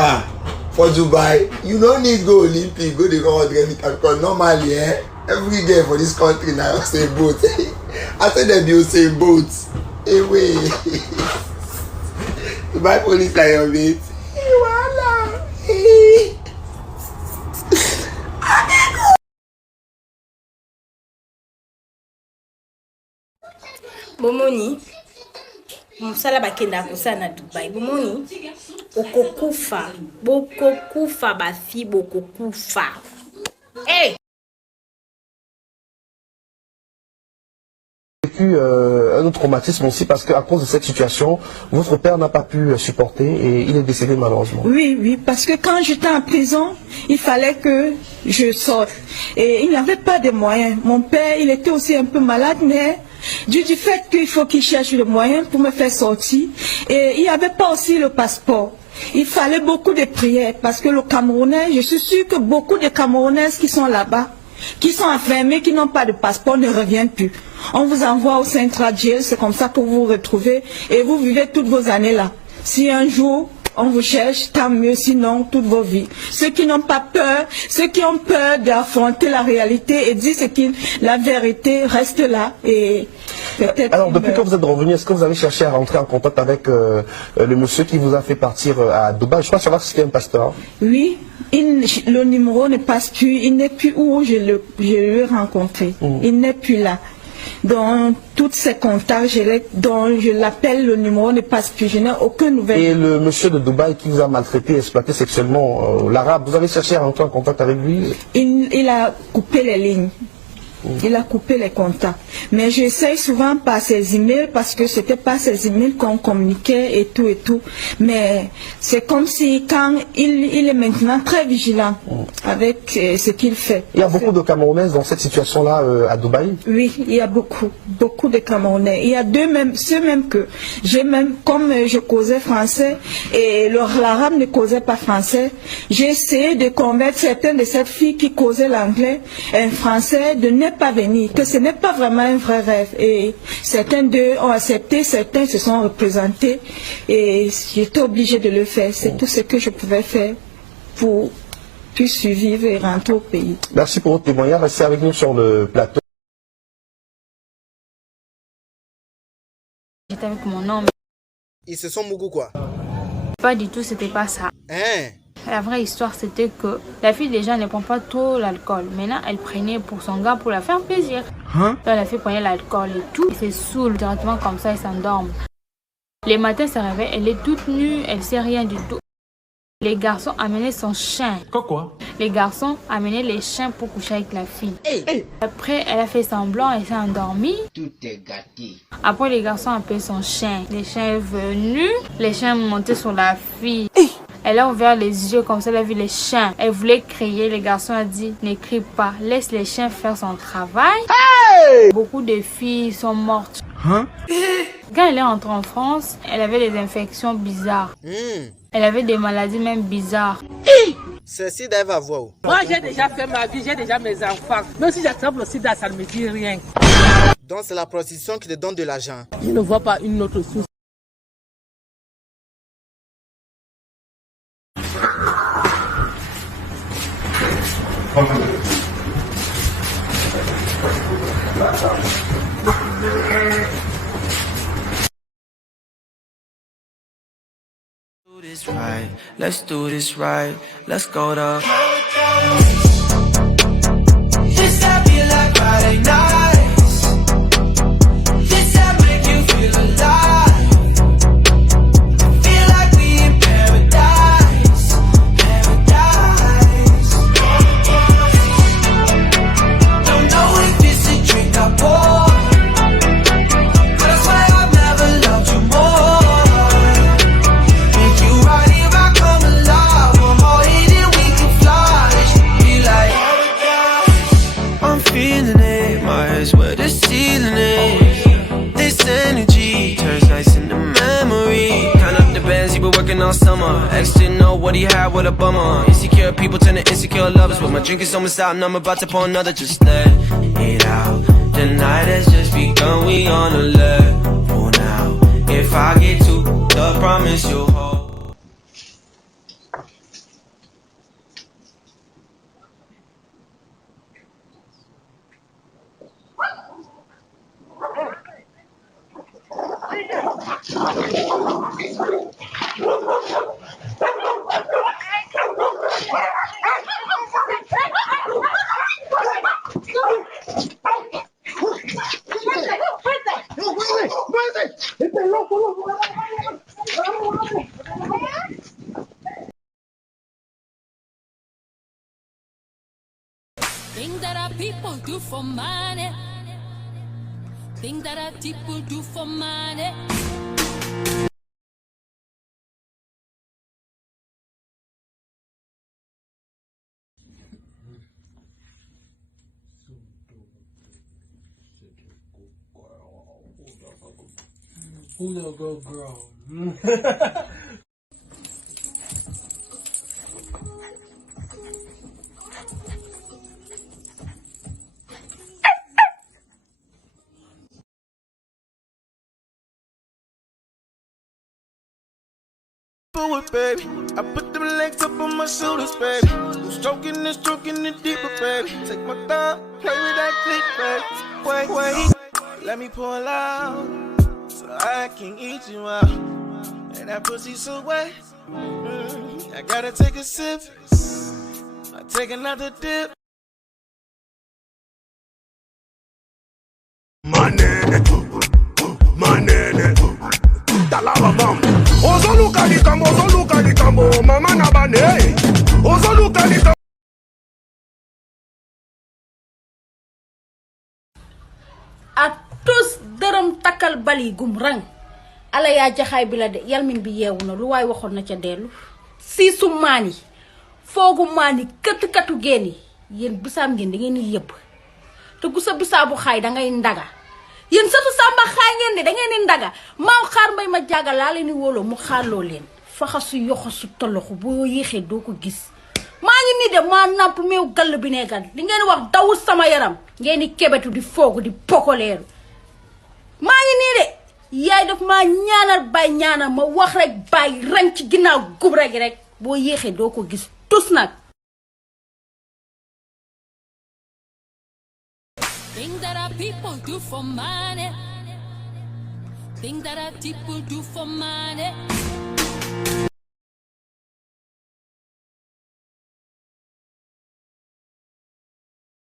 Ah, for Dubai, you no need go Olympic, go the God because normally, every day for this country now say boat. I said them you say boat. Hey, wait. Dubai police like your mate. Hey, voila. Hey. Bomoni, msala bakenda kosana na Dubai. Bomoni, okokufa, bokokufa bafi bokokufa. Hey! Un autre traumatisme aussi parce qu'à cause de cette situation, votre père n'a pas pu supporter et il est décédé malheureusement. Oui, parce que quand j'étais en prison, il fallait que je sorte. Et il n'y avait pas de moyens. Mon père, il était aussi un peu malade, mais du fait qu'il faut qu'il cherche le moyen pour me faire sortir. Et il n'y avait pas aussi le passeport. Il fallait beaucoup de prières parce que le Camerounais, je suis sûre que beaucoup de Camerounaises qui sont là-bas, qui sont enfermés, qui n'ont pas de passeport, ne reviennent plus. On vous envoie au Central Jail, c'est comme ça que vous vous retrouvez et vous vivez toutes vos années là. Si un jour on vous cherche, tant mieux, sinon toutes vos vies. Ceux qui n'ont pas peur, ceux qui ont peur d'affronter la réalité et dire la vérité reste là et peut-être... Alors depuis que vous êtes revenu, est-ce que vous avez cherché à rentrer en contact avec le monsieur qui vous a fait partir à Dubaï? Je crois savoir si c'était un pasteur. Oui, le numéro ne passe plus, il n'est plus où je l'ai rencontré, il n'est plus là. Dans tous ces contacts, dont je l'appelle, le numéro ne passe plus, je n'ai aucune nouvelle. Et le monsieur de Dubaï qui vous a maltraité, exploité sexuellement, l'arabe, vous avez cherché à rentrer en contact avec lui? Il a coupé les lignes. Il a coupé les contacts. Mais j'essaye souvent par ses emails parce que c'était pas ses emails qu'on communiquait et tout. Mais c'est comme si quand il est maintenant très vigilant avec ce qu'il fait. Il y a beaucoup de Camerounaises dans cette situation-là à Dubaï? Oui, il y a beaucoup de Camerounais. Il y a ceux même que j'ai même, comme je causais français et l'arabe ne causait pas français, j'ai essayé de convaincre certaines de ces filles qui causaient l'anglais et français de ne pas venir, que ce n'est pas vraiment un vrai rêve. Et certains d'eux ont accepté, certains se sont représentés et j'étais obligée de le faire. C'est tout ce que je pouvais faire pour survivre et rentrer au pays. Merci pour votre témoignage. Restez avec nous sur le plateau. J'étais avec mon homme. Ils se sont beaucoup quoi? Pas du tout, c'était pas ça. Hein? La vraie histoire, c'était que la fille déjà ne prend pas trop l'alcool. Maintenant, elle prenait pour son gars pour la faire plaisir. La fille prenait l'alcool et tout. Elle se saoule directement comme ça, elle s'endorme. Les matins, elle se réveille, elle est toute nue, elle sait rien du tout. Les garçons amenaient son chien. Quoi? Les garçons amenaient les chiens pour coucher avec la fille. Après, elle a fait semblant, elle s'est endormie. Tout est gâté. Après, les garçons appelaient son chien. Les chiens est venu, les chiens montaient sur la fille. Elle a ouvert les yeux comme ça, elle a vu les chiens. Elle voulait crier, les garçons ont dit, ne crie pas, laisse les chiens faire son travail. Beaucoup de filles sont mortes. Quand elle est rentrée en France, elle avait des infections bizarres. Elle avait des maladies même bizarres. Ceci d'elle va voir. Moi j'ai déjà fait ma vie, j'ai déjà mes enfants. Même si j'attrape le sida, ça ne me dit rien. Donc c'est la prostitution qui te donne de l'argent. Je ne vois pas une autre source. Let's do this right. Let's go to. This I feel like Friday nights. This I make you feel alive. Feel like we in paradise, paradise. Don't know if it's a drink I pour, but I swear I've never loved you more. Feeling it, my eyes where the ceiling is. This energy turns nice into memory. Count up the bands he been working all summer. Ex didn't know what he had, what a bummer. Insecure people turn to insecure lovers. But my drink is almost out and I'm about to pour another. Just let it out. The night has just begun, we on a level now. If I get too, I promise you'll hold. Things that our people do for money. Things that our people do for money. Who the good girl? Baby, I put them legs up on my shoulders, baby. Stroking it deeper, baby. Take my thumb, play with that clip, baby. Wait, let me pull out so I can eat you out. And that pussy so wet, I gotta take a sip. I take another dip. Manene, talabam. Ozoluka di kambo, mama na bane. Ozoluka di kambo. À tous dërëm takkal bali gum rang ala yaa jaxaay bi la de yalmin bi yeewu na lu waay waxoon na ca dellu siisu maan yi foogu maan yi këtt-katu génn yi yéen bisaab ngeen da ngeen di yëpp te gu sa bisaabu xaay dangay ndaga yéen satu sàmba xaay ngeen de da ngeen di ndaga maaw xaar mbay ma jàgga laa leen di wóoloo mu xaarloo leen faxasu yoxosu toloxu boo yéexee doo ko gis maa ngi nii de maa nàmp meew gall bi neegal li ngeen wax dawul sama yaram ngeen di kebetu di foogu di pokoleeru maa ngi nii de yaay daf maa ñaanal bay ñaanal ma wax rek bay rañ ci ginnaaw gubra gi rek boo yéexee doo ko gis tus nag Things that our people do for money. Things that our people do for money.